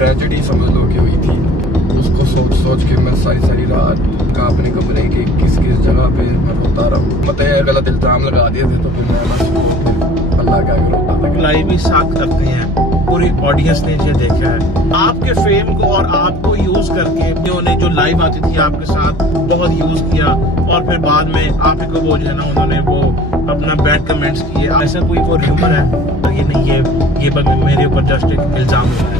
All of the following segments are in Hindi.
ट्रेजेडी समझ लो कि हुई थी। उसको सोच सोच के मैं सारी रात अपने कमरे के किस जगह पे मैं रोता रहा। मतलब गलत इल्जाम लगा दिए थे तो फिर मैं अल्लाह का रोता था। लाइव भी साथ करते हैं, पूरी ऑडियंस ने ये देखा है आपके फेम को और आपको यूज करके। उन्होंने जो लाइव आती थी आपके साथ बहुत यूज किया और फिर बाद में आप ही को वो जो है ना उन्होंने वो अपना बैड कमेंट्स किए। ऐसा कोई वो र्यूमर है? ये नहीं, ये मेरे ऊपर जस्ट एक इल्जाम है।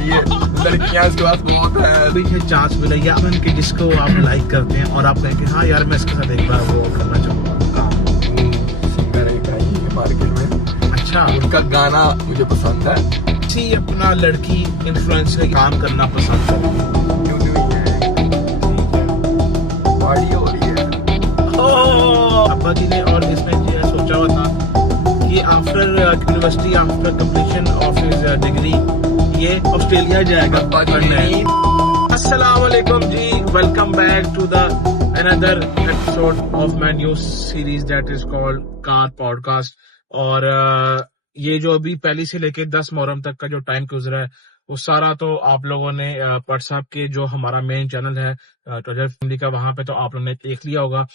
ये लड़कियां इसके पास बहुत है। अभी ये चांस मिला या कि जिसको आप लाइक करते हैं और आप कहें कि हाँ यार मैं इसके साथ एक बार वो करना चाहूँगा। सिंगर है मार्केट में, अच्छा, उनका गाना मुझे पसंद है। किसी अपना लड़की इन्फ्लुएंसर काम करना पसंद है, हो रही है अब्बा जी ने। और इसमें जो सोचा हुआ था कि after university, after completion of his degree ये ऑस्ट्रेलिया जाएगा पढ़ने। अस्सलाम वालेकुम जी, welcome back to the another episode of my new series that is called car podcast. और ये जो अभी पहली से लेके 10 मुहर्रम तक का जो टाइम गुजरा है वो सारा तो आप लोगों ने व्हाट्सएप के जो हमारा मेन चैनल है ट्रेजर फैमिली का, वहां पे तो आप लोगों ने देख लिया होगा।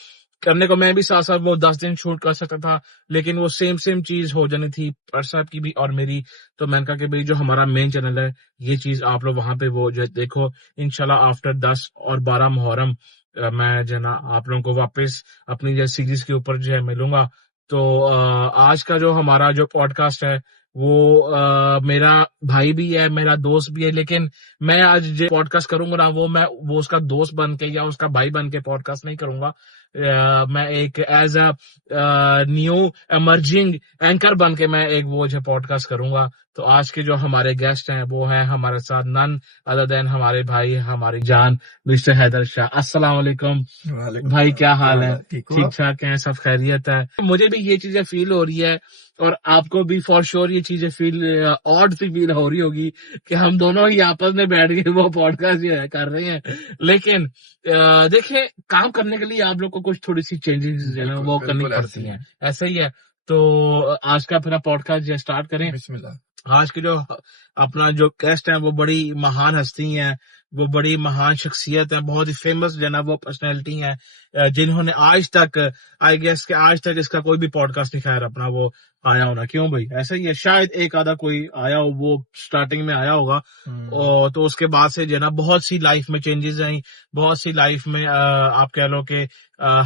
करने को मैं भी साथ साथ वो 10 दिन शूट कर सकता था, लेकिन वो सेम चीज हो जानी थी व्हाट्सएप की भी और मेरी। तो मैंने कहा कि भाई जो हमारा मेन चैनल है ये चीज आप लोग वहां पे वो जो देखो। इंशाल्लाह आफ्टर 10 और 12 मुहर्रम मैं जो है ना आप लोगों को वापस अपनी जो सीरीज के ऊपर जो है मिलूंगा। तो आज का जो हमारा जो पॉडकास्ट है वो मेरा भाई भी है, मेरा दोस्त भी है, लेकिन मैं आज जो पॉडकास्ट करूंगा ना वो उसका दोस्त बन के या उसका भाई बन के पॉडकास्ट नहीं करूंगा। मैं एक as a new emerging anchor बन के मैं एक वो जो पॉडकास्ट करूंगा। तो आज के जो हमारे गेस्ट हैं वो है हमारे साथ नन अदर देन हमारे भाई, हमारी जान मिस्टर हैदर शाह। अस्सलाम वालेकुम भाई, क्या हाल है? ठीक ठाक हैं, सब खैरियत है? मुझे भी ये चीजें फील हो रही है और आपको भी फॉर श्योर ये चीजें फील ऑड सी फील हो रही होगी कि हम दोनों ही आपस में बैठ के वो पॉडकास्ट जो है कर रहे हैं। लेकिन देखिए, काम करने के लिए आप लोग को कुछ थोड़ी सी चेंजेस जो है वो करनी पड़ती हैं, ऐसा ही है। तो आज का अपना पॉडकास्ट जो स्टार्ट करें। आज की जो अपना जो गेस्ट है वो बड़ी महान हस्ती हैं, वो बड़ी महान शख्सियत है, बहुत ही फेमस जो है ना वो पर्सनैलिटी है, जिन्होंने आज तक आई गेस के आज तक इसका कोई भी पॉडकास्ट नहीं खैर अपना वो आया होना। क्यों भाई? ऐसा ही है, शायद एक आधा कोई आया हो, वो स्टार्टिंग में आया होगा। और तो उसके बाद से जो है ना बहुत सी लाइफ में चेंजेस आई, बहुत सी लाइफ में आप कह लो कि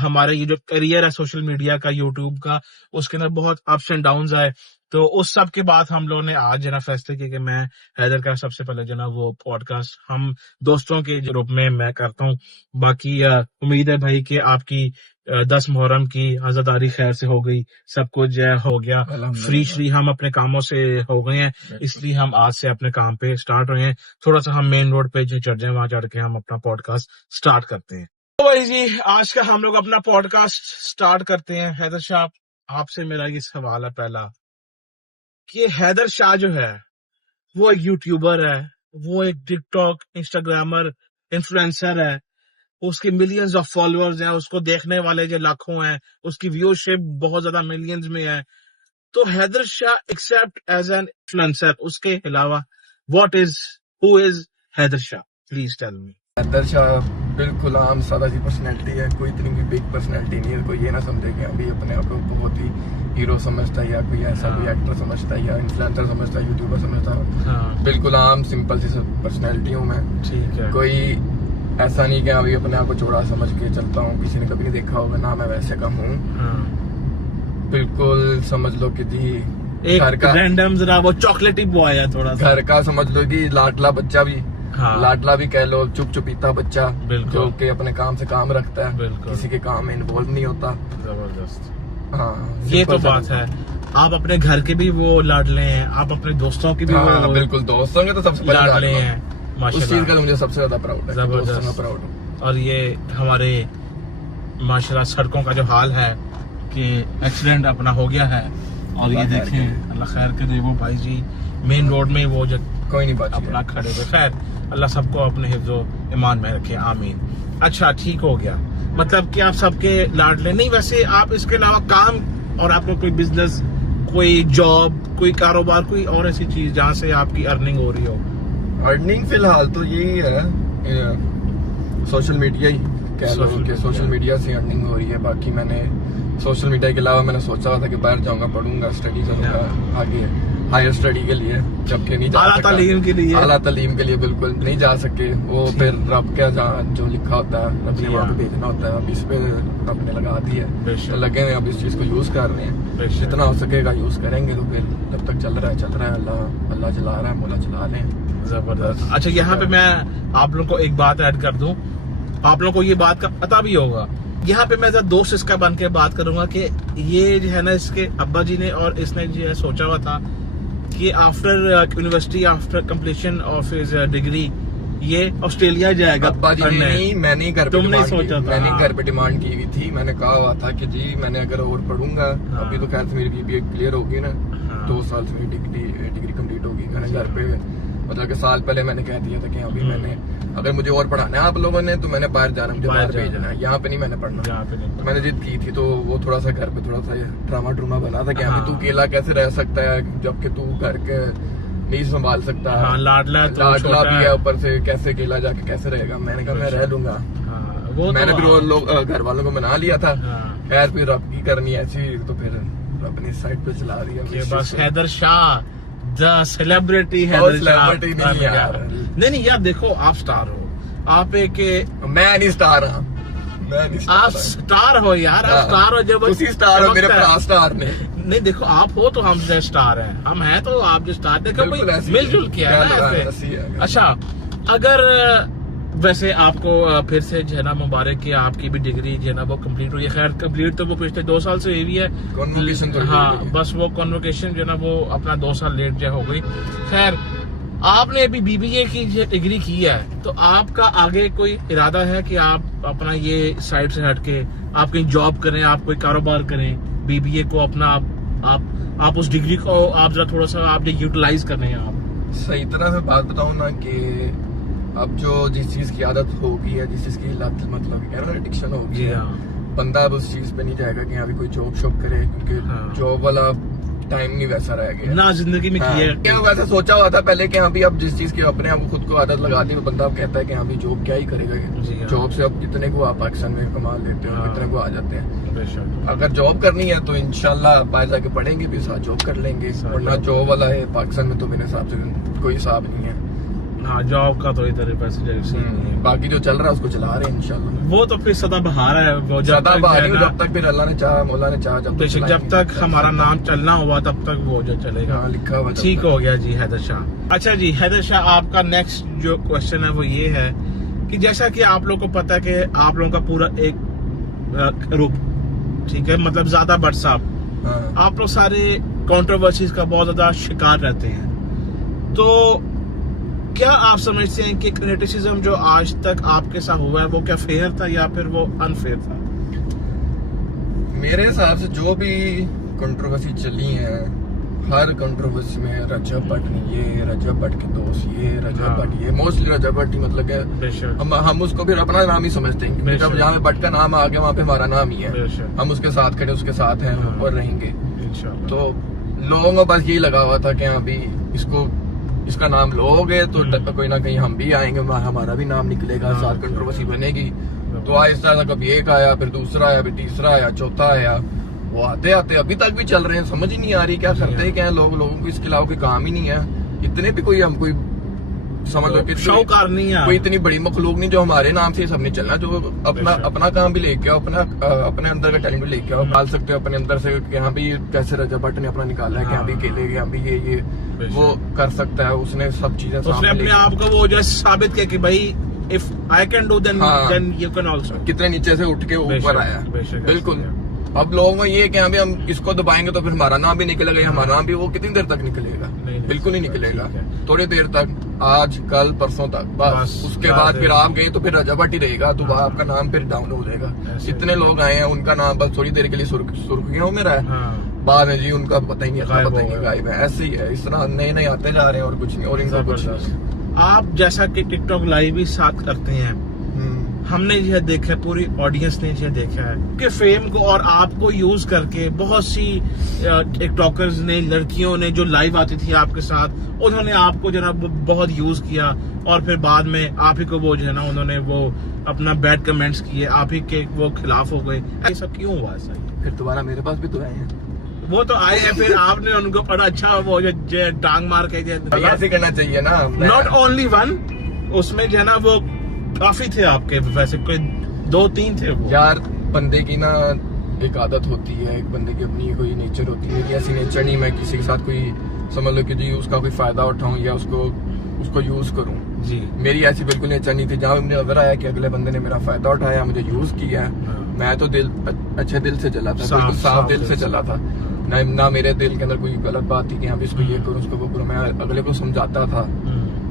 हमारे ये जो करियर है सोशल मीडिया का, यूट्यूब का, उसके अंदर बहुत अप्स एंड डाउन्स आए। तो उस सब के बाद हम लोगों ने आज जो ना फैसले किए कि मैं हैदर का सबसे पहले जो ना वो पॉडकास्ट हम दोस्तों के रूप में मैं करता हूँ। बाकी उम्मीद है भाई कि आपकी 10 मुहर्रम की आजादारी खैर से हो गई, सब कुछ जो हो गया, फ्री हम अपने कामों से हो गए हैं, इसलिए हम आज से अपने काम पे स्टार्ट हुए हैं। थोड़ा सा हम मेन रोड पे जो चढ़ जाए, वहां चढ़ के हम अपना पॉडकास्ट स्टार्ट करते हैं। तो भाई जी, आज का हम लोग अपना पॉडकास्ट स्टार्ट करते हैं। हैदर शाह, आपसे मेरा ये सवाल है पहला कि हैदर शाह जो है वो एक यूट्यूबर है, वो एक टिकटॉक इंस्टाग्रामर इन्फ्लुएंसर है, उसके मिलियंस ऑफ फॉलोअर्स हैं, उसको देखने वाले जो लाखों हैं, उसकी व्यूअरशिप बहुत ज्यादा मिलियंस में है। तो Haider Shah except as an influencer, उसके अलावा who is Haider Shah? Please tell me. Haider Shah बिल्कुल आम सादा सी पर्सनैलिटी है, कोई इतनी भी बिग पर्सनैलिटी नहीं है। कोई ये ना समझे कि अभी अपने आप को बहुत ही हीरो समझता है या कोई ऐसा कोई एक्टर समझता है या इन्फ्लुएंसर समझता है, यूट्यूबर समझता है। बिल्कुल आम सिंपल सी पर्सनैलिटी हूँ मैं। ठीक है, कोई ऐसा नहीं कि अभी अपने आप को चौड़ा समझ के चलता हूँ, किसी ने कभी नहीं देखा होगा ना, मैं वैसे का हूँ। बिल्कुल समझ लो कि जी घर का रैंडम जरा वो चॉकलेटी बॉय है, थोड़ा सा घर का समझ लो कि लाडला बच्चा भी, लाडला भी कह लो, चुपीता बच्चा जो कि अपने काम से काम रखता है, किसी के काम में इन्वॉल्व नहीं होता। जबरदस्त। हाँ, ये तो बात है। आप अपने घर के भी वो लाडले हैं, आप अपने दोस्तों की भी वो बिल्कुल, दोस्तों के तो सबसे लाडले हैं। उस चीज का तो मुझे सबसे ज्यादा प्राउड है, जबरदस्त प्राउड हूँ। और ये हमारे माशाल्लाह सड़कों का जो हाल है कि एक्सीडेंट अपना हो गया है, और ये देखें अल्लाह खैर करे, वो भाई जी मेन रोड में वो जो कोई नहीं बात अपना खड़े थे। खैर अल्लाह सबको अपने हिफ्ज़ो ईमान में रखे, आमीन। अच्छा, ठीक हो गया, मतलब कि आप सबके लाडले नहीं। वैसे आप इसके अलावा काम और आपका कोई बिजनेस कोई जॉब, कोई कारोबार, कोई और ऐसी चीज जहाँ से आपकी अर्निंग हो रही हो? अर्निंग फिलहाल तो यही है, सोशल मीडिया ही कह लो कि सोशल मीडिया से अर्निंग हो रही है। बाकी मैंने सोशल मीडिया के अलावा मैंने सोचा हुआ था कि बाहर जाऊंगा, पढ़ूंगा, स्टडी करूंगा आगे हायर स्टडी के लिए, जबकि नहीं जा आला तालीम के लिए, आला तालीम के लिए बिल्कुल नहीं जा सके। वो फिर रब क्या जो लिखा होता है रब ने वहाँ पे भेजना होता है। अब इस पे रब ने लगा दी है, तो लगे हुए अब इस चीज को यूज कर रहे हैं, जितना हो सकेगा यूज करेंगे। तो फिर जब तक चल रहा है अल्लाह चला रहा है, मौला चला रहे हैं। जबरदस्त। अच्छा, यहाँ पे मैं आप लोगों को एक बात ऐड कर दूं, आप लोगों को ये बात का पता भी होगा। यहाँ पे मैं दोस्त इसका बन के बात करूंगा कि ये जो है ना, इसके अब्बा जी ने और इसने जो है सोचा हुआ था कि after university, after completion of his degree, ये ऑस्ट्रेलिया जाएगा। अब्बा जी नहीं, मैंने घर पे तुमने सोचा था? मैंने घर पे डिमांड की हुई थी। मैंने कहा हुआ था कि जी मैंने अगर और पढ़ूंगा, अभी तो खैर मेरी बीबीए क्लियर होगी ना, 2 साल से मेरी डिग्री कंप्लीट होगी। मैंने घर पे मतलब कि साल पहले मैंने कह दिया था कि अभी मैंने अगर मुझे और पढ़ाना है आप लोगों ने तो मैंने बाहर जाना, मुझे बाहर भेजना है, यहाँ पे नहीं मैंने पढ़ना। तो मैंने जिद की थी, तो वो थोड़ा सा घर पे थोड़ा सा ड्रामा बना था कि अभी तू अकेला कैसे रह सकता है जबकि तू घर के नहीं संभाल सकता, लाडला भी है ऊपर से, कैसे अकेला जाके कैसे रहेगा। मैंने कहा मैं रह लूंगा। मैंने फिर वो लोग घर वालों को मना लिया था। खैर फिर रब की करनी ऐसी, तो फिर अपनी साइड पे चला दिया। बस हैदर शाह द सेलिब्रिटी है। नहीं यार, नहीं यार, देखो आप स्टार हो, आप एक मैं नहीं स्टार हूँ, आप स्टार हो यार, आप स्टार हो। जब उसी स्टार हो, मेरे भरा स्टार ने। नहीं देखो, आप हो तो हम जो स्टार हैं, हम हैं तो आप जो स्टार। देखो मिलजुल किया है ना ऐसे। अच्छा, अगर वैसे आपको फिर से जो है ना मुबारक कि आपकी भी डिग्री जो है ना वो कंप्लीट हुई है। खैर कंप्लीट तो वो पिछले 2 साल से हुई है, तो हाँ, बस वो कॉन्वोकेशन जो है ना वो अपना 2 साल लेट जो हो गई। खैर, आपने अभी बीबीए की डिग्री की है, तो आपका आगे कोई इरादा है कि आप अपना ये साइड से हटके आप कहीं जॉब करें, आप कोई कारोबार करें, बीबीए को अपना आप उस डिग्री को आप जरा थोड़ा सा आप यूटिलाइज कर रहे हैं? आप सही तरह से बात बताऊं ना कि अब जो जिस चीज की आदत होगी है, जिस चीज की लत मतलब एडिक्शन होगी है, बंदा अब उस चीज पे नहीं जाएगा कि यहाँ भी कोई जॉब शॉप करे, क्योंकि जॉब वाला टाइम नहीं वैसा रह गया ना जिंदगी में। किया वैसा सोचा हुआ था पहले कि हाँ भी अब जिस चीज की अपने आप खुद को आदत लगा दी, बंदा अब कहता है कि हाँ भी जॉब क्या ही करेगा। जॉब से अब कितने को आप पाकिस्तान में कमा लेते हो, कितने को आ जाते हैं। अगर जॉब करनी है तो इंशाल्लाह बाहर जाके पढ़ेंगे भी, साथ जॉब कर लेंगे, वरना जॉब वाला है पाकिस्तान में तो मेरे हिसाब से कोई हिसाब नहीं है। हाँ, जॉब का तो इधर पैसे बाकी जो चल रहा है उसको चला रहे हैं इंशाल्लाह। वो तो फिर सदाबहार है, वो जब तक फिर अल्लाह ने चाहा, मौला ने चाहा, जब तक हमारा नाम चलना हुआ तब तक वो जो चलेगा। लिखा हुआ ठीक हो गया जी हैदर शाह। अच्छा जी हैदर शाह, आपका नेक्स्ट जो क्वेश्चन है वो ये है कि जैसा कि आप लोग को पता है कि आप लोगों का पूरा एक ग्रुप, ठीक है, मतलब ज्यादा व्हाट्सएप, आप लोग सारे कंट्रोवर्सीज का बहुत ज्यादा शिकार रहते हैं। तो क्या आप समझते हैं कि क्रिटिसिज्म जो आज तक आपके साथ हुआ है वो क्या फेयर था या फिर वो अनफेयर था? मेरे हिसाब से जो भी कंट्रोवर्सी चली है, हर कंट्रोवर्सी में रजब भट्ट ये, रजब भट्ट के दोस्त ये, रजब भट्ट ये, मोस्टली रजब भट्ट ही मतलब हम उसको फिर अपना नाम ही समझते हैं, क्योंकि जब जहाँ पे भट्ट का नाम आ गया वहाँ पे हमारा नाम ही है, हम उसके साथ खड़े, उसके साथ हैं और रहेंगे। तो लोगों को बस यही लगा हुआ था कि हाँ भी इसका नाम लोगे तो कोई ना कहीं हम भी आएंगे, हमारा भी नाम निकलेगा, साथ कंट्रोवर्सी बनेगी। तो आहिस्ता आहिस्ता कभी एक आया, फिर दूसरा आया, फिर तीसरा आया, चौथा आया, वो आते आते अभी तक भी चल रहे हैं। समझ ही नहीं आ रही क्या करते हैं, क्या लोगों को इसके अलावा कोई काम ही नहीं है। इतने भी कोई हम कोई समझ लो कि शाहूकार नहीं है, कोई इतनी बड़ी मखलूक नहीं जो हमारे नाम से सब नहीं चलना, जो अपना काम भी लेके आओ, अपने अंदर का टैलेंट भी लेके आओ, डाल सकते हो अपने अंदर से कि हाँ भी कैसे रजब भट्ट ने अपना निकाला है कि हाँ भी अकेले, यहाँ भी ये वो कर सकता है। उसने सब चीजें उसने अपने आप को वो जैसे साबित किया कि भाई if I can do then you can also. कितने नीचे से उठ के ऊपर आया। बिल्कुल। अब लोगों में ये कि अभी हम इसको दबाएंगे तो फिर हमारा नाम भी निकलेगा, हमारा नाम भी, वो कितनी देर तक निकलेगा? बिल्कुल नहीं निकलेगा, थोड़ी देर तक, आज कल परसों तक, बस उसके बाद फिर आप गए तो फिर रजब भट्ट ही रहेगा, तो आपका नाम फिर डाउन हो जाएगा। इतने लोग आए हैं, उनका नाम बस थोड़ी देर के लिए सुर्खियों में रहा है, बाद में जी उनका पता ही नहीं, पता ही नहीं, गायब है। ऐसे ही है, इस तरह नए नए आते जा रहे हैं और कुछ नहीं, और इनका कुछ नहीं। आप जैसा कि टिकटॉक लाइव भी साथ करते हैं, हमने जो है देखा है, पूरी ऑडियंस ने जो देखा है कि फेम को और आपको यूज करके बहुत सी टिकटॉकर्स ने, लड़कियों ने जो लाइव आती थी आपके साथ, उन्होंने आपको जो है बहुत यूज किया और फिर बाद में आप ही को वो जो है ना उन्होंने वो अपना बैड कमेंट्स किए, आप ही के वो खिलाफ हो गए। ये सब क्यों हुआ ऐसा? फिर दोबारा मेरे पास भी तो आए हैं। वो तो आए हैं, फिर आपने उनको बड़ा अच्छा वो जो टांग मार के ऐसे करना चाहिए ना। नॉट ओनली वन, उसमें जो है ना वो काफी थे आपके, वैसे कोई 2-3 थे वो। यार बंदे की ना एक आदत होती है, एक बंदे की अपनी कोई नेचर होती है। मेरी ऐसी नेचर नहीं मैं किसी के साथ कोई समझ लो कि जी उसका कोई फायदा उठाऊं या उसको यूज करूं जी। मेरी ऐसी बिल्कुल नेचर नहीं थी। जहाँ मुझे नजर आया कि अगले बंदे ने मेरा फायदा उठाया, मुझे यूज किया है, मैं तो अच्छे दिल से चला था, बिल्कुल साफ दिल से चला था। ना मेरे दिल के अंदर कोई गलत बात थी कि हाँ भी इसको ये करो उसको वो करो। मैं अगले को समझाता था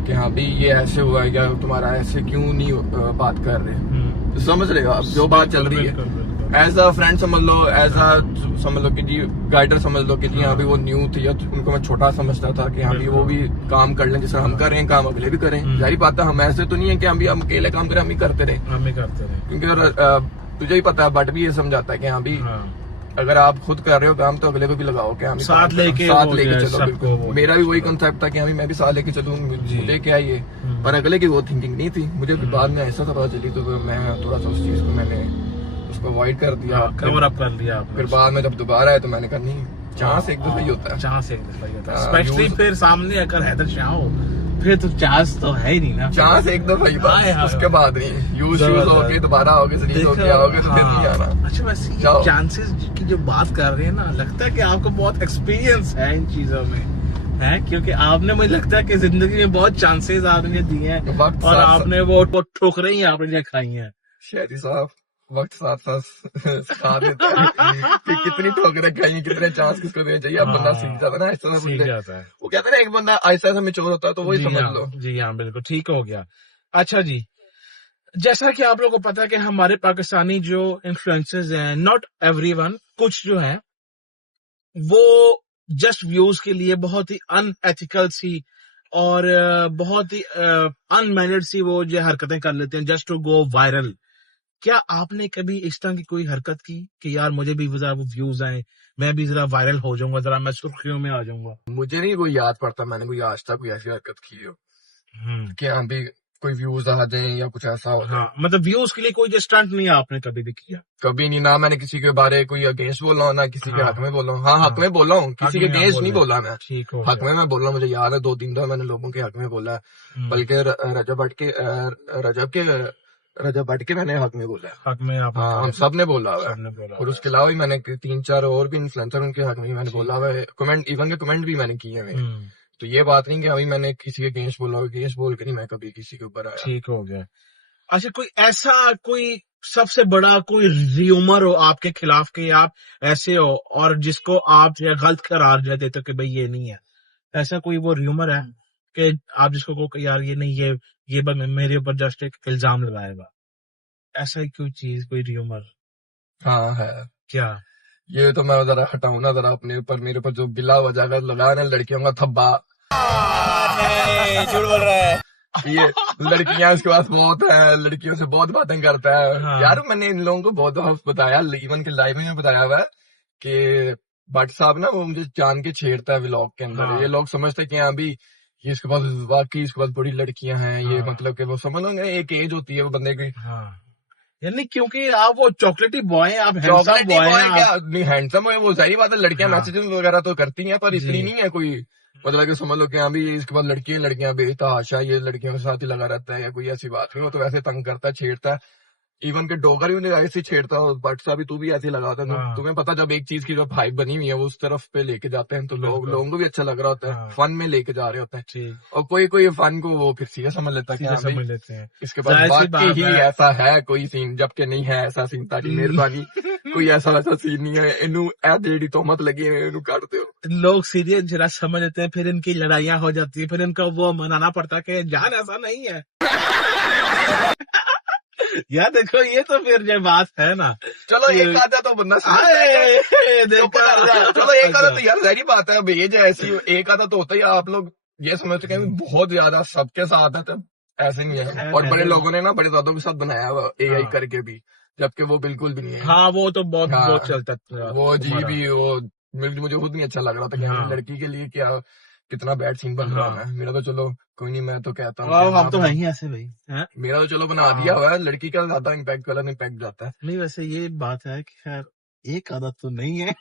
कि हाँ भी ये ऐसे हुआ है या तुम्हारा ऐसे क्यों नहीं बात कर रहे, तो समझ रहे हो आप जो बात चल रही है। एज अ फ्रेंड समझ लो, एज अ समझ लो कि जी गाइडर समझ लो कि जी हाँ भी वो न्यू थी या उनको मैं छोटा समझता था कि हाँ भी वो भी काम कर लें जैसे हम कर रहे हैं, काम अगले भी करें। जारी बात है, हम ऐसे तो नहीं है कि हम अकेले काम करें, हम ही करते रहे। क्योंकि तुझे ही पता है, बट भी ये समझाता है कि हाँ भी अगर आप खुद कर रहे हो काम तो अगले को भी लगाओ कि हम साथ लेके चलो। बिल्कुल मेरा भी वही कंसेप्ट था कि मैं भी साथ लेके चलूँ, मुझे क्या ये, पर अगले की वो थिंकिंग नहीं थी। मुझे बाद में ऐसा पता चली तो मैं थोड़ा सा उस चीज को मैंने उसको अवॉइड कर दिया, कवर अप कर लिया। फिर बाद में जब दोबारा आया तो मैंने कहा नहीं, चांस एक दफा ही होता है, चांस एक दफा ही होता है। स्पेशली फिर सामने अगर हैदर शाह हो फिर तो चांस तो है ही नहीं ना, चांस एक दफा ही बस, उसके बाद नहीं। यूज होके दोबारा आओगे, रिलीज होके आओगे तो फिर नहीं आना। अच्छा वैसे चांसेस की जो बात कर रहे हैं ना, लगता है कि आपको बहुत एक्सपीरियंस है इन चीजों में, है क्योंकि आपने, मुझे लगता है कि जिंदगी में बहुत चांसेस आपने दिए हैं और आपने वो ठोकरें ही आपने खाई हैं। शायद साहब वक्त साथ साथ सिखा देता है कि कितनी ठोकरें खाई, कितने चांस किसको देने चाहिए। अब बंदा सीख जाता है ना, ऐसा सीख जाता है। वो कहते हैं ना एक बंदा ऐसा ऐसा मैच्योर होता है, तो वही समझ लो। जी हाँ बिल्कुल ठीक हो गया। अच्छा जी, जैसा कि आप लोगों को पता है कि हमारे पाकिस्तानी जो इन्फ्लुएंसर्स हैं, नॉट एवरीवन, कुछ जो है वो जस्ट व्यूज के लिए बहुत ही अनएथिकल सी और बहुत ही अनमैनर्ड सी वो जो हरकतें कर लेते हैं जस्ट टू गो वायरल। क्या आपने कभी इस तरह की कोई हरकत की कि यार मुझे भी जरा वो व्यूज आए, मैं भी जरा वायरल हो जाऊंगा, जरा मैं सुर्खियों में आ जाऊंगा? मुझे नहीं कोई याद पड़ता मैंने कोई आज तक कोई ऐसी हरकत की हो कि हाँ भी कोई व्यूज आ जाए या कुछ ऐसा हो। हाँ, मतलब व्यूज के लिए कोई जो स्टंट नहीं आपने कभी भी किया? कभी नहीं, ना मैंने किसी के बारे कोई अगेंस्ट बोला हूँ, ना किसी के हक में बोला हूँ। हाँ हक में बोला हूँ, किसी के अगेंस्ट नहीं बोला मैं। हक में मैं बोल रहा हूँ, मुझे याद है 2-3 दफा मैंने लोगों के हक में बोला है, बल्कि रजब भट्ट के मैंने हक में बोला है। हक में आप? हाँ हम सब ने बोला हुआ है। और उसके अलावा भी मैंने 3-4 और भी इन्फ्लुएंसर उनके हक में मैंने बोला हुआ है, कमेंट इवन के कमेंट भी मैंने किए हैं। तो ये बात नहीं कि अभी मैंने किसी के अगेंस्ट बोला, अगेंस्ट बोल के नहीं मैं कभी किसी के ऊपर आया। ठीक हो गया। अच्छा कोई ऐसा कोई सबसे बड़ा कोई र्यूमर हो आपके खिलाफ कि आप ऐसे हो और जिसको आप गलत करार देते हो कि भाई ये नहीं है, ऐसा कोई वो र्यूमर है कि आप जिसको को यार ये नहीं, ये मेरे ऊपर जस्ट एक इल्जाम लगाएगा, ऐसा ही कोई चीज, कोई र्यूमर? हाँ है। क्या? ये तो मैं जरा हटाऊं ना जरा अपने ऊपर, मेरे ऊपर जो बिला वजह लगा ना लड़कियों का थब्बा। झूठ बोल रहा है ये लड़कियां उसके पास बहुत है, लड़कियों से बहुत बातें करता है। हाँ। यार मैंने इन लोगों को बहुत बताया, इवन के लाइव में बताया हुआ है कि भट्ट साहब ना वो मुझे जान के छेड़ता है व्लॉग के अंदर। हाँ। ये लोग समझते हैं कि हाँ भी ये इसके पास वाकई इसके पास बड़ी लड़कियां हैं। हाँ। ये मतलब कि वो समझ लो एक एज होती है वो बंदे की। हाँ। यानी क्योंकि आप वो चॉकलेटी बॉय हैं, आप हैंडसम बॉय हैं। क्या नहीं हैंडसम है वो, सही बात है। लड़कियां मैसेजेस वगैरह तो करती हैं पर इतनी नहीं है कोई, मतलब कि समझ लो कि हाँ भी इसके बाद लड़कियां बेतहाशा ये लड़कियों के साथ ही लगा रहता है या कोई ऐसी बात नहीं। वो तो वैसे तंग करता है, छेड़ता है। इवन के डोगर भी उन्हें ऐसे छेड़ता है। बट सा भी तू भी ऐसे लगाता है। हाँ। तुम्हें पता जब एक चीज की जब हाइप बनी हुई है वो उस तरफ पे लेके जाते हैं तो लोगों को भी अच्छा लग रहा होता है। हाँ। फन में लेके जा रहे होते हैं और कोई फन को वो फिर सीरियस समझ लेता है, समझ लेते हैं इसके बाद बाकी ही ऐसा है कोई सीन, जबकि नहीं है ऐसा सीन। तारी मेहरबानी कोई ऐसा वैसा सीन नहीं है। इनू जेडी तोहमत लगी इनू काटते हो लोग सीरियस जरा समझ लेते हैं, फिर इनकी लड़ाइयां हो जाती है, फिर इनका वो मनाना पड़ता है कि जान ऐसा नहीं है। यार देखो ये तो फिर जो बात है ना, चलो एक आधा तो बंदा चलो एक आधा तो यार सारी बात है, भेज ऐसी एक आधा तो होता ही। आप लोग ये समझते हैं बहुत ज्यादा सबके साथ है, ऐसे नहीं है। और बड़े लोगों ने ना बड़े दादों के साथ बनाया हुआ एआई हाँ। करके भी, जबकि वो बिल्कुल भी नहीं है। हाँ वो तो बहुत हाँ, बहुत चलता था वो जी हमारा। भी वो मुझे खुद नहीं अच्छा लग रहा था कि हाँ लड़की के लिए क्या कितना बैड सीन बन रहा हाँ, है। मेरा तो चलो कोई नहीं, मैं तो कहता हूँ कि और ना हम तो है बना, ही ऐसे भाई हैं। मेरा तो चलो बना दिया हाँ हुआ है, लड़की का ज्यादा इम्पैक्ट गलत इम्पैक्ट जाता है। नहीं, वैसे ये बात है कि खैर एक आदत तो नहीं है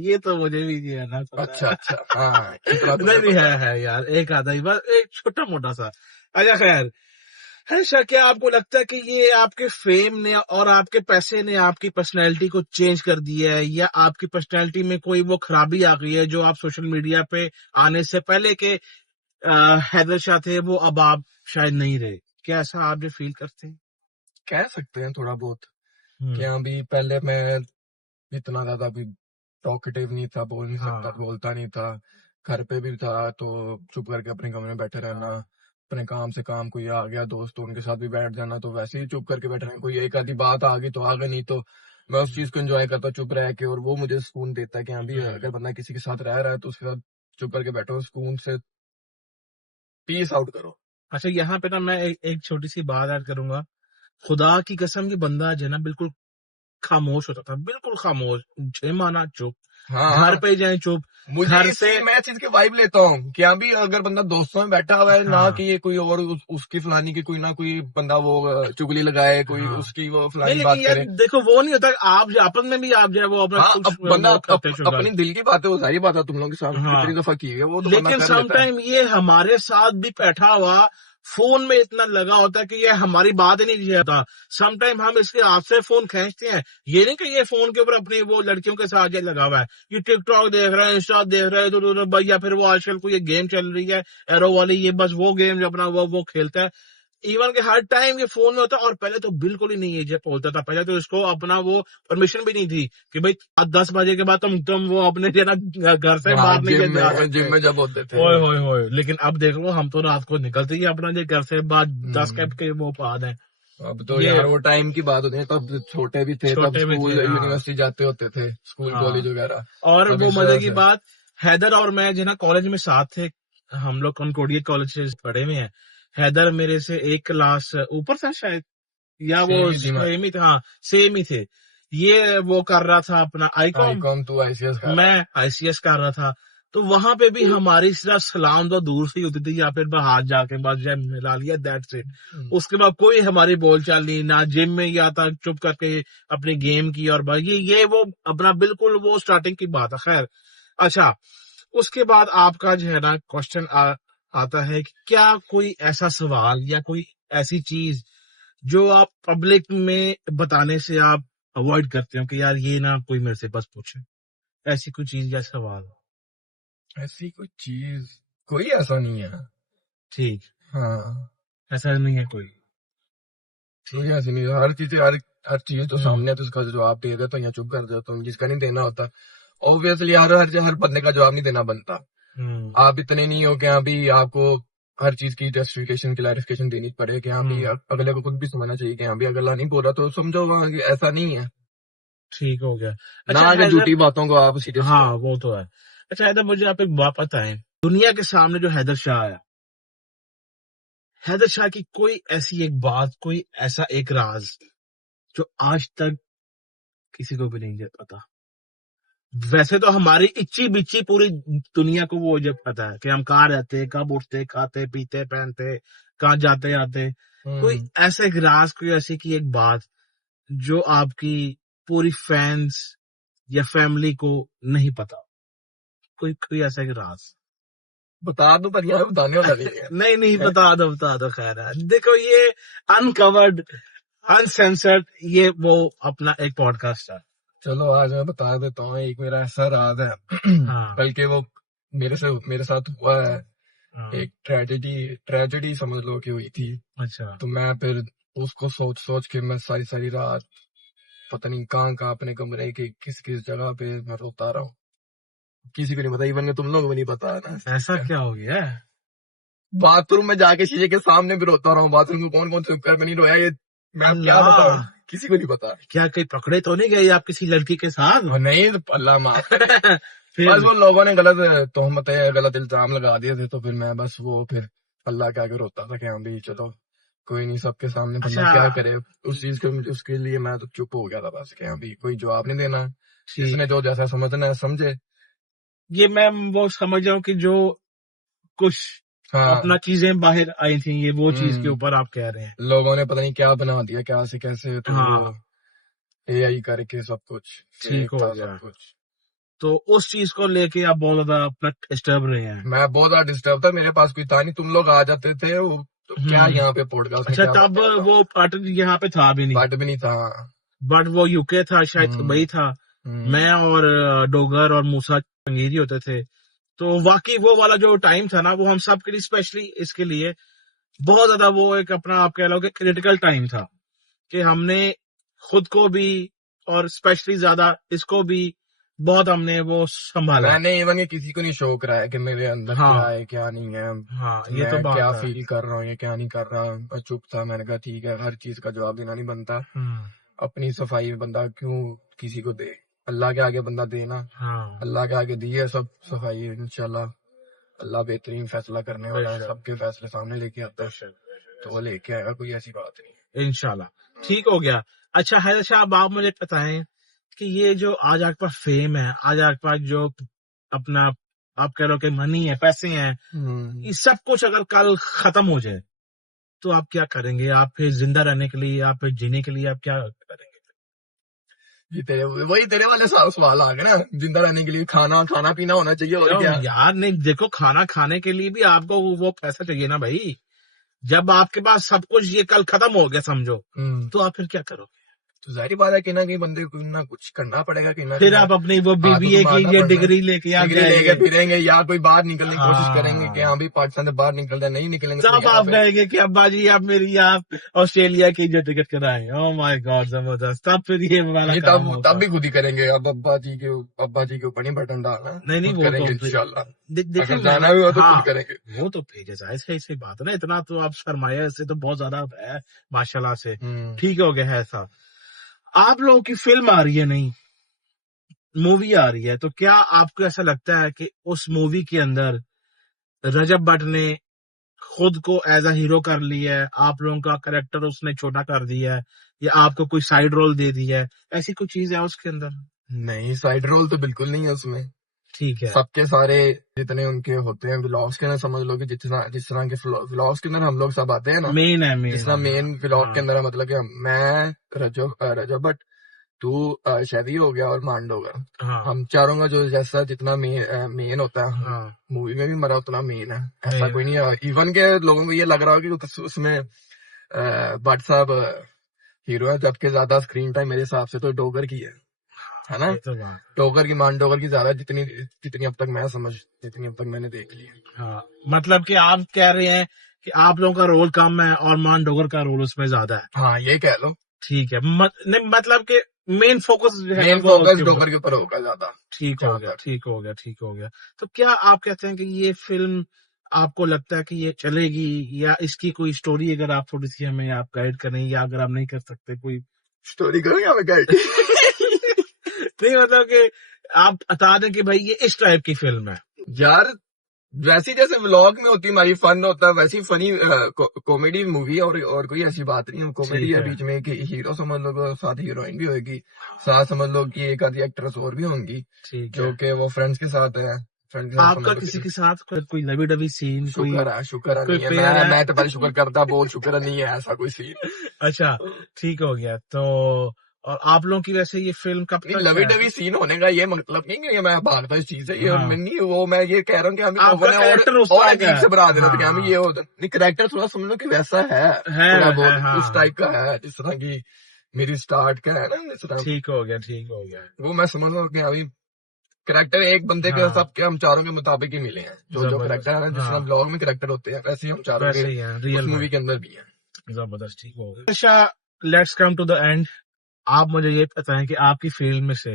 ये तो मुझे भी ये है ना पता अच्छा है। अच्छा, हाँ इतना नहीं तुम्हें नहीं, पता है यार, एक आधा ही बस, एक छोटा मोटा सा। अच्छा खैर है सर, क्या आपको लगता है कि ये आपके फेम ने और आपके पैसे ने आपकी पर्सनैलिटी को चेंज कर दिया है, या आपकी पर्सनैलिटी में कोई वो खराबी आ गई है जो आप सोशल मीडिया पे आने से पहले के हैदर शाह थे वो अब आप शायद नहीं रहे? क्या ऐसा आप जो फील करते हैं? कह सकते हैं थोड़ा बहुत कि हम्म, हाँ भी पहले मैं इतना ज्यादा भी टॉकेटिव नहीं था, बोल नहीं सकता, हाँ बोलता नहीं था। घर पे भी था तो चुप करके अपने कमरे में बैठे रहना, अपने काम से काम, कोई आ गया दोस्त तो उनके साथ भी बैठ जाना तो वैसे ही चुप करके बैठे रहना, कोई एक आधी बात आ गई तो आ गई, नहीं तो मैं उस चीज को एंजॉय करता चुप रह के। और वो मुझे सुकून देता है कि हाँ भी हम्म। अगर बंदा किसी के साथ रह रहा है तो उसके साथ चुप करके बैठो, सुकून से पीस आउट करो। अच्छा यहाँ पे ना मैं एक छोटी सी बात ऐड करूंगा। खुदा की कसम, ये बंदा जो है ना बिल्कुल खामोश होता था, बिल्कुल खामोश, छह माना चुप, घर हाँ, पे जाए चुप, मुझे घर से। इसलिए मैं चीज की वाइब लेता हूँ कि अभी अगर बंदा दोस्तों में बैठा हुआ है ना हाँ कि ये कोई और उसकी फलानी की कोई ना कोई बंदा वो चुगली लगाए, कोई हाँ, उसकी वो नहीं फलानी लेकिन बात यार करे। देखो वो नहीं होता, आप जो आपस में भी आप जो है वो अपना हाँ, कुछ अब बंदा वो करते हैं शुगर। अपनी दिल की बात है, वो सारी बात है तुम लोगों के सामने हाँ, कितनी दफा की है, वो तो बंदा लेकिन कर लेता है। समटाइम ये हमारे साथ भी बैठा हुआ फोन में इतना लगा होता है कि ये हमारी बात ही नहीं जाता। समटाइम हम इसके हाथ से फोन खींचते हैं, ये नहीं कि ये फोन के ऊपर अपनी वो लड़कियों के साथ ये लगा हुआ है, ये टिकटॉक देख रहा है, इंस्टा देख रहा है, तो भाई, या फिर वो आजकल कोई ये गेम चल रही है एरो वाली, ये बस वो गेम जो अपना वो खेलता है। इवन के हर टाइम ये फोन में होता है। और पहले तो बिल्कुल ही नहीं ये जब बोलता था, पहले तो इसको अपना वो परमिशन भी नहीं थी कि भाई 10 बजे के बाद तुम वो अपने जो है ना घर से हाँ, बाहर नहीं जा सकते। जिम में जब होते थे। ओए होए होए, लेकिन अब देख लो हम तो रात को निकलते ही अपना जो घर से बाद 10 कैप हम्म, के वो बाद है। अब तो ये यार वो टाइम की बात होती है, तब छोटे भी थे, तब छोटे भी थे, स्कूल हाँ यूनिवर्सिटी जाते होते थे, स्कूल हाँ। कॉलेज वगैरह। और तब वो इस मजे वजह की से बात, हैदर और मैं जो है ना कॉलेज में साथ थे, हम लोग कॉन्कोर्डिया कॉलेज से पढ़े हुए हैं। हैदर मेरे से एक क्लास ऊपर था शायद, या वो सेम ही थी। सेम ही था, हाँ सेम ही थे। ये वो कर रहा था अपना आईकॉम, आईकॉम टू आईसीएस कर रहा मैं आईसीएस कर रहा था। तो वहां पे भी हमारी सिर्फ सलाम तो दूर से ही होती थी, या फिर हाथ जाके बस जय मिला लिया, दैट्स इट। है। उसके बाद कोई हमारी बोलचाल नहीं, ना जिम में गया था चुप करके अपनी गेम की, और बस ये वो अपना बिल्कुल वो स्टार्टिंग की बात है। खैर अच्छा, उसके बाद आपका जो है ना क्वेश्चन आता है कि क्या कोई ऐसा सवाल या कोई ऐसी चीज जो आप पब्लिक में बताने से आप अवॉइड करते हो कि यार ये ना कोई मेरे से बस पूछे, ऐसी कोई चीज या सवाल? ऐसी कोई चीज कोई ऐसा नहीं है। ठीक, हाँ, ऐसा नहीं है कोई। कोई ठीक। ऐसी नहीं है। हर चीज तो हम्म सामने है तो उसका जवाब दे देता हूँ या चुप कर देता हूँ, जिसका नहीं देना होता। ऑब्वियसली हर बंदे का जवाब नहीं देना बनता। हम्म आप इतने नहीं हो कि हाँ भी आपको हर चीज की जस्टिफिकेशन क्लैरिफिकेशन देनी पड़े कि हाँ भी हम्म, अगले को खुद भी समझना चाहिए कि हाँ भी अगला नहीं बोल रहा तो समझो वहाँ कि ऐसा नहीं है, ठीक हो गया। ना अच्छा कि हैदर, झूठी बातों को आप सीरियस हाँ लो। वो तो है। अच्छा हैदर, मुझे आप एक बात बताएं, दुनिया के सामने जो हैदर शाह आया, हैदर शाह की कोई ऐसी एक बात, कोई ऐसा एक राज जो आज तक किसी को भी नहीं पता। वैसे तो हमारी इच्ची बिच्ची पूरी दुनिया को वो जब पता है कि हम कहाँ रहते, कब उठते, खाते, पीते, पहनते, कहाँ जाते आते। कोई हम्म, ऐसे एक राज, कोई ऐसी की एक बात जो आपकी पूरी फैंस या फैमिली को नहीं पता, कोई कोई ऐसा एक राज? बता दो पर यहाँ बताने वाला नहीं है। नहीं नहीं, बता दो खैर है। देखो ये अनकवर्ड, अनसेंसर्ड, ये वो अपना एक पॉडकास्ट है। चलो आज मैं बता देता हूँ, एक मेरा ऐसा राज है हाँ बल्कि वो मेरे साथ हुआ है। हाँ, एक ट्रेजेडी समझ लो कि हुई थी। अच्छा तो मैं फिर उसको सोच सोच के मैं सारी सारी रात पता नहीं कहाँ अपने कमरे के किस किस जगह पे मैं रोता रहा हूँ, किसी को नहीं पता, इवन तुम लोग को भी नहीं पता है ना इस चीज ऐसा का। क्या हो गया है? बाथरूम में जाके शीशे के सामने भी रोता रहा हूँ, बाथरूम को कौन कौन से उपकर में नहीं रोया, ये मैं अब क्या बताऊँ, अल्लाह, किसी को नहीं पता। क्या कहीं पकड़े तो नहीं गए आप किसी लड़की के साथ? और नहीं तो अल्लाह माफ करे, बस फिर वो लोगों ने गलत तोहमत गलत इल्जाम लगा दिए थे, तो फिर मैं बस वो फिर अल्लाह के आगे रोता था कि हाँ भाई चलो कोई नहीं, सबके सामने बंदा अच्छा। क्या करे। उस चीज को, उसके लिए मैं तो चुप हो गया था बस, कि अभी कोई जवाब नहीं देना, ठीक। जिसने जो जैसा समझना है समझे। ये मैं वो समझ रहा हूँ कि जो कुछ हाँ। अपना चीजें बाहर आई थी, ये वो चीज के हम्म। ऊपर आप कह रहे हैं। लोगों ने पता नहीं क्या बना दिया, क्या से कैसे, तो वो हाँ, एआई करके सब कुछ ठीक फेक हो था सब गया। कुछ। तो उस चीज को लेके आप बहुत ज्यादा अपना डिस्टर्ब रहे हैं। मैं बहुत ज्यादा डिस्टर्ब था, मेरे पास कोई था नहीं, तुम लोग आ जाते थे वो, तो क्या हम्म। यहाँ पे पॉडकास्ट में अच्छा, क्या तब बताया था। वो पार्ट यहाँ पे था भी नहीं, बट भी नहीं था। बट वो यूके था शायद, हम्म। वही था। मैं हम्म। और डोगर और मूसा जंगीरी होते थे। तो वाकई वो वाला जो टाइम था ना, वो हम सब के लिए, स्पेशली इसके लिए बहुत ज्यादा वो एक अपना आप कह लो कि क्रिटिकल टाइम था, कि हमने खुद को भी और स्पेशली ज्यादा इसको भी बहुत हमने वो संभाला। मैंने इवन ये किसी को नहीं शो करा है कि मेरे अंदर क्या हाँ है क्या नहीं है, हाँ, ये तो मैं बात क्या है। फील कर रहा हूँ, ये क्या नहीं कर रहा। मैं चुप था, मैंने कहा ठीक है, हर चीज का जवाब देना नहीं बनता। हम्म। अपनी सफाई बंदा क्यों किसी को दे, अल्लाह के आगे बंदा दे ना। हाँ, अल्लाह के आगे दी है सब सफाई, इंशाल्लाह अल्लाह बेहतरीन फैसला करने वाला है, बेशक सबके फैसले सामने लेके आता है, बेशक तो वो लेके आएगा, कोई ऐसी बात नहीं है। इंशाल्लाह। ठीक हो गया। अच्छा हैदर शाह, अब आप मुझे बताएं कि ये जो आज आपके पास फेम है, आज आपके पास जो अपना आप कह लो कि मनी है, पैसे हैं, ये सब कुछ अगर कल खत्म हो जाए तो आप क्या करेंगे? आप फिर जिंदा रहने के लिए, आप फिर जीने के लिए आप क्या करेंगे? ये तेरे वही तेरे वाले सवाल आ गए ना, जिंदा रहने के लिए खाना खाना पीना होना चाहिए, और क्या। यार नहीं, देखो खाना खाने के लिए भी आपको वो पैसा चाहिए ना भाई। जब आपके पास सब कुछ ये कल खत्म हो गया समझो, तो आप फिर क्या करोगे? तो जाहिर बात है कि ना कहीं बंदे को ना कुछ करना पड़ेगा, कि ना फिर आप अपनी वो हाथ तो बीबीए की मारना ये पड़ना है। डिग्री लेके आप डिग्री लेके जाएंगे। फिरेंगे, या कोई बाहर निकलने की कोशिश करेंगे कि हाँ, हाँ भी पाकिस्तान से बाहर निकलते, नहीं निकलेंगे तो तब यहाँ आप पे। कहेंगे कि अब्बा जी आप मेरी आप ऑस्ट्रेलिया की जो टिकट कराए। ओह माय गॉड, जबरदस्त। तब फिर ये वाला नहीं, काम तब होगा। भी खुद ही करेंगे। अब अब्बा जी के ऊपर नहीं बटन डालना, नहीं नहीं, खुद वो तो करेंगे इंशाल्लाह। देखिए अगर मैं जाना भी हो तो खुद हाँ, करेंगे। वो तो भेजे जाए, सही सही बात है ना, इतना तो आप सरमाया से तो बहुत ज्यादा है माशाल्लाह से। हम्म। ठीक हो गया है ऐसा। आप लोगों की फिल्म आ रही है, नहीं मूवी आ रही है, तो क्या आपको ऐसा लगता है कि उस मूवी के अंदर रजब भट्ट ने खुद को एज अ हीरो कर लिया है, आप लोगों का करेक्टर उसने छोटा कर दिया है, या आपको कोई साइड रोल दे दिया है, ऐसी कोई चीज है उसके अंदर? नहीं, साइड रोल तो बिल्कुल नहीं है उसमें। ठीक है। सबके सारे जितने उनके होते हैं व्लॉग्स के अंदर, समझ लो कि जिस तरह के व्लॉग्स के अंदर हम लोग सब आते हैं ना, मेन है, जिस मेन तरह है। मेन व्लॉग के हाँ अंदर है, मतलब कि मैं रजब भट्ट, तू शादी हो गया और मांडोगर, हाँ हम चारों का जो जैसा जितना मेन होता है हाँ, मूवी में भी मरा उतना मेन है, ऐसा मेन कोई है। नहीं है। इवन के लोगों को ये लग रहा हो कि उसमें भट्ट साहब हीरो है, जबकि ज्यादा स्क्रीन टाइम मेरे हिसाब से तो डोगर की है ना। ये तो बात। डोगर की डोगर की ज्यादा, जितनी जितनी अब तक मैं समझ, जितनी अब तक मैंने देख ली है। हाँ, मतलब कि आप कह रहे हैं कि आप लोगों का रोल कम है और मान डोगर का रोल उसमें ज्यादा है। हाँ, ये कह लो। ठीक है, नहीं मतलब कि मेन फोकस जो है मेन वो फोकस उसके ऊपर। डोगर के ऊपर होगा ज्यादा। ठीक हो जहाँ गया, तक ठीक हो गया, ठीक हो गया। तो क्या आप कहते हैं कि ये फिल्म आपको लगता है कि ये चलेगी, या इसकी कोई स्टोरी अगर आप थोड़ी सी हमें आप गाइड करें, या अगर आप नहीं कर सकते कोई स्टोरी करूँ या मैं गाइड? नहीं मतलब कि आप बता दें कि भाई ये इस टाइप की फिल्म है। यार, वैसी जैसे व्लॉग में होती है हमारी फन होता है, वैसी फनी कॉमेडी मूवी, और कोई ऐसी बात नहीं है। कॉमेडी ठीक है है, बीच में, कि हीरो समझ लो, साथ हीरोइन भी होगी, साथ समझ लो कि एक आधी एक्ट्रेस और भी होंगी, ठीक जो है। कि वो फ्रेंड्स के साथ है। फ्रेंड्स के साथ समझ आपका लो किसी कि के साथ कोई लवी डवी सीन, कोई शुक्र कोई नहीं है। पेयर है? मैं तो पहले शुक्र करता, बोल शुक्र नहीं है ऐसा कोई सीन। अच्छा, ठीक हो गया। तो और आप लोगों की वैसे ये फिल्म कब नहीं, तक लवी है? डवी सीन होने का ये मतलब नहीं कि मैं भागता इस चीज से, ये हाँ, नहीं वो, मैं ये कह रहा हूँ कि हमें आपका लोगों ने कैरेक्टर उस और तरह का अजीब है। से बना देना था, हाँ कि हमें हाँ, ये होता नहीं। करेक्टर थोड़ा समझ लो कि वैसा है, थोड़ा है बहुत उस हाँ। टाइप का है, जिस तरह की मेरी स्टार्ट का है ना, जिस तरह ठीक हो गया, ठीक हो गया। वो मैं समझ रहा हूँ कि अभी करेक्टर एक बंदे के हाँ, सबके हम चारों के मुताबिक ही मिले हैं, जो जो जबरदस्त। करेक्टर है ना, जिस तरह हाँ, ब्लॉग में करेक्टर होते हैं, वैसे ही हम चारों के वैसे ही है उस रियल में। मूवी के अंदर भी हैं। जबरदस्त, ठीक हो गया। अच्छा, let's come to the end. आप मुझे ये बताएं कि आपकी फील्ड में से,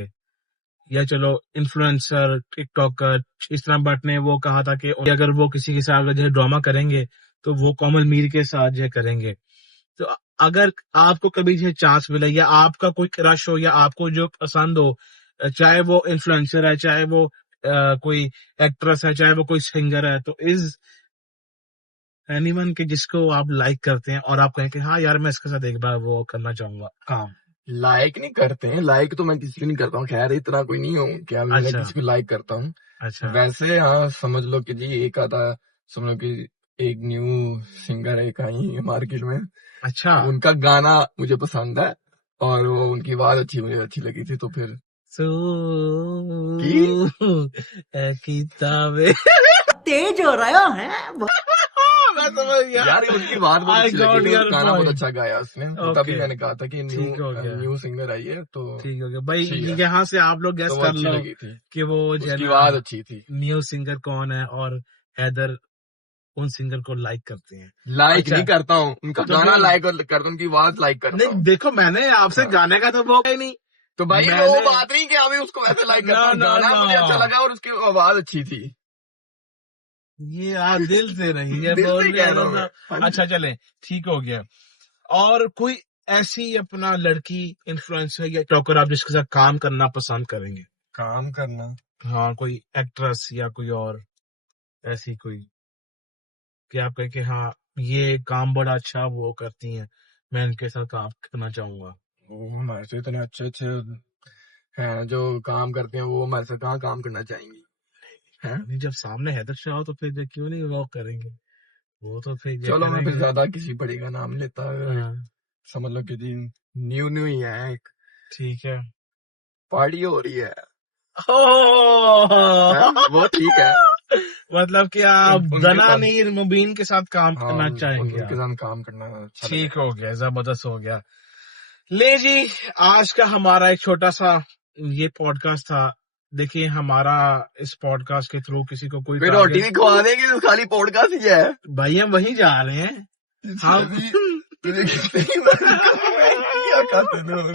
या चलो इन्फ्लुएंसर, टिकटॉकर, इस तरह बट ने वो कहा था कि अगर वो किसी के साथ अगर जो है ड्रामा करेंगे तो वो कोमल मीर के साथ जो है करेंगे। तो अगर आपको कभी जो चांस मिले, या आपका कोई क्रश हो, या आपको जो पसंद हो, चाहे वो इन्फ्लुएंसर है, चाहे वो कोई एक्ट्रेस है, चाहे वो कोई सिंगर है, तो इज एनीवन के जिसको आप लाइक करते हैं और आप कहें कि हाँ यार मैं इसके साथ एक बार वो करना चाहूंगा काम? लाइक नहीं करते हैं, लाइक तो मैं किसी को नहीं करता हूँ, खैर इतना कोई नहीं हूँ क्या मैं अच्छा किसी को लाइक करता हूँ। अच्छा वैसे हाँ समझ लो कि जी एक आधा, समझ लो कि एक न्यू सिंगर एक आई है मार्केट में, अच्छा। उनका गाना मुझे पसंद है और वो उनकी आवाज मुझे अच्छी लगी थी, तो फिर की किताबें तेज हो रहा है मैं समझ गया यार उनकी आवाज बहुत I अच्छी लगी got थी, your गाना बहुत point. अच्छा गाया उसने, तो Okay. तभी मैंने कहा था कि ठीक हो गया। न्यू सिंगर आई है तो ठीक हो गया भाई, अच्छी है। यहाँ से आप लोग तो गेस वो कर अच्छी लो लगी थी, कि वो जो है उसकी ना आवाज अच्छी थी। न्यू सिंगर कौन है और हैदर उन सिंगर को लाइक करते हैं। लाइक अच्छा। नहीं करता हूँ उनका तो गाना, फिर- लाइक करता हूँ, उनकी आवाज लाइक करता नहीं हूँ। देखो मैंने आपसे हाँ। गाने का तो वो ही नहीं, तो भाई वो मैंने- बात नहीं कि अभी उसको वैसे लाइक करता हूँ, No, no, गाना no. मुझे अच्छा लगा और उसकी आवाज अच्छी थी। ये आप दिल से नहीं है दिल से बोल कह रहा हूँ रहे मैं। हाँ जी। अच्छा चले ठीक हो गया। और कोई ऐसी अपना लड़की इन्फ्लुएंसर या टॉकर आप जिसके साथ काम करना पसंद करेंगे? काम करना, हाँ कोई एक्ट्रेस या कोई और ऐसी कोई कि आप कहें कि हाँ ये काम बड़ा अच्छा वो करती हैं, मैं इनके साथ काम करना चाहूंगा। वो हमारे से इतने अच्छे अच्छे हैं जो काम करते हैं, वो हमारे से कहाँ काम करना चाहेंगी हैं? नहीं जब सामने हैदर शाह हो तो फिर क्यों नहीं वो करेंगे, वो तो फिर ये चलो मैं फिर करेंगे। ज्यादा किसी बड़ी का नाम लेता, हाँ, समझ लो कि जी न्यू ही है, एक ठीक है। पार्टी हो रही है, ओह! वो ठीक है। मतलब कि आप उनके दनानीर मुबीन के साथ काम हाँ करना चाहेंगे उनके आप? साथ काम करना अच्छा ठीक हो गया, जबरदस्त हो गया। ले जी, आज का हमारा एक छोटा सा ये पॉडकास्ट था। देखिए हमारा इस पॉडकास्ट के थ्रू किसी को कोई फिर रोटी टारगेट, भी खवा देंगे तो खाली पॉडकास्ट ही है। भाई हम वहीं जा रहे हैं हम। तुझे क्या खाते हो?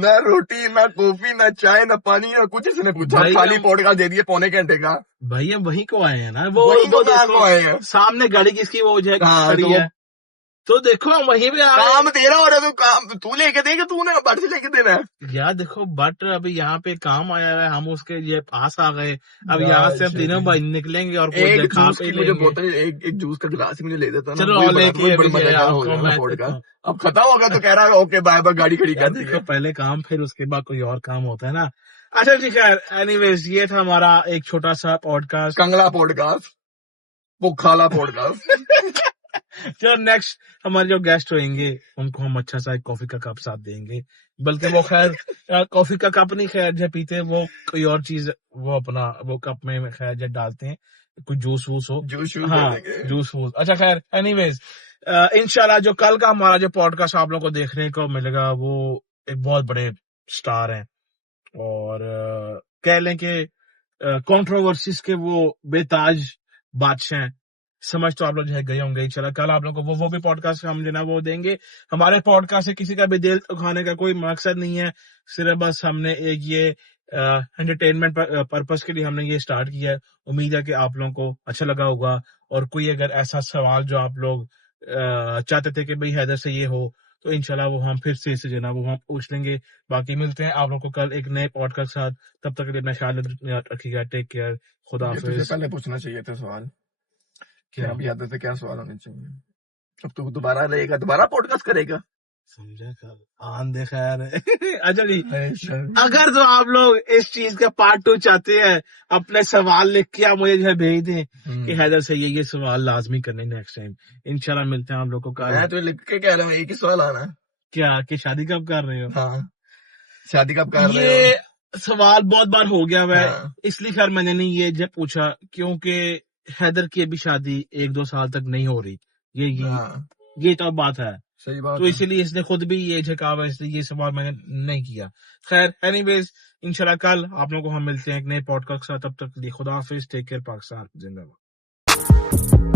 ना रोटी ना कॉफी ना चाय ना पानी ना कुछ इसने पूछा, भाई खाली हम- पॉडकास्ट दे दिए पौने घंटे का। भाई हम वहीं को आए हैं ना, वो वहीं वो तो कहाँ देखो को आए हैं? सामने गाड़ी किसकी वो जो है हाँ, खड़ी तो- है, तो देखो हम वहीं पे आ गए। काम तेरा हो रहा है तो काम तू लेके देगा, तू ना बट से लेके देना है। यार देखो बट अभी यहाँ पे काम आया है, हम उसके ये पास आ गए। अब यहाँ से हम तीनों भाई निकलेंगे और कोई एक खा जूस पे की मुझे लेंगे। बोतल, एक जूस का गिलास ही मुझे ले देता ना, चलो वही और बड़ा- लेके वही बड़ा अभी मजे का हो आपको जाना मैं पॉडकास्ट। देखो- अब खत्म होगा तो कह रहा है ओके बाय बाय, गाड़ी खड़ी यार कर दी देखो है। पहले काम फिर उसके बाद कोई और काम होता है ना। अच्छा जी खैर एनीवेज ये था हमारा एक छोटा सा पॉडकास्ट। कंगला पॉडकास्ट, पुखाला पॉडकास्ट। जो नेक्स्ट हमारे जो गेस्ट होंगे उनको हम अच्छा सा एक कॉफी का कप साथ देंगे, बल्कि वो खैर कॉफी का कप नहीं खैर जो पीते हैं वो कोई और चीज वो अपना वो कप में खैर जो डालते हैं, कोई जूस वूस हो। जूस हाँ दे देंगे। जूस वूस। अच्छा खैर एनीवेज इंशाल्लाह जो कल का हमारा जो पॉडकास्ट आप लोगों को देखने को मिलेगा वो एक बहुत बड़े स्टार हैं और कह लें कि कंट्रोवर्सीज के वो बेताज बादशाह हैं। समझ तो आप लोग जो है गए होंगे। चला कल आप लोग को वो भी पॉडकास्ट हम जो ना वो देंगे। हमारे पॉडकास्ट से किसी का भी दिल उखाने का कोई मकसद नहीं है, सिर्फ बस हमने एक ये एंटरटेनमेंट पर्पस के लिए हमने ये स्टार्ट किया है। उम्मीद है कि आप लोगों को अच्छा लगा होगा और कोई अगर ऐसा सवाल जो आप लोग चाहते थे कि भाई हैदर से ये हो तो इंशाल्लाह वो हम फिर से जो ना वो हम पूछ लेंगे। बाकी मिलते हैं आप लोग को कल एक नए पॉडकास्ट के साथ, तब तक के लिए अपना ख्याल रखिएगा। टेक केयर, खुदा ये तुझे हाफिज। पहले पूछना चाहिए था सवाल, क्या अब याद है क्या सवाल होने चाहिए। अब तू दोबारा रहेगा, दोबारा पॉडकास्ट करेगा। समझा कल आन दे खैर है। अच्छा जी अगर तो आप लोग इस चीज का पार्ट 2 चाहते हैं अपने सवाल लिख के आप मुझे जो है भेज दें कि हैदर से ये सवाल लाजमी करने नेक्स्ट टाइम। इंशाल्लाह मिलते हैं आप लोग को कल। मैं तो लिख के कह रहा हूँ एक ही सवाल आना। क्या कि शादी कब कर रहे हो? हाँ शादी कब कर रहे हो? ये सवाल बहुत बार हो गया है हाँ। इसलिए खैर मैंने नहीं ये जब पूछा क्योंकि हैदर की अभी शादी 1-2 साल तक नहीं हो रही। हाँ, ये तो बात है, सही बात तो है। इसीलिए इसने खुद भी ये झकावा इसलिए ये सवाल मैंने नहीं किया। खैर एनीवेज इंशाल्लाह कल आप लोगों को हम मिलते हैं एक नए पॉडकास्ट के साथ। तब तक के लिए खुदा हाफिज, टेक केयर, पाकिस्तान जिंदाबाद।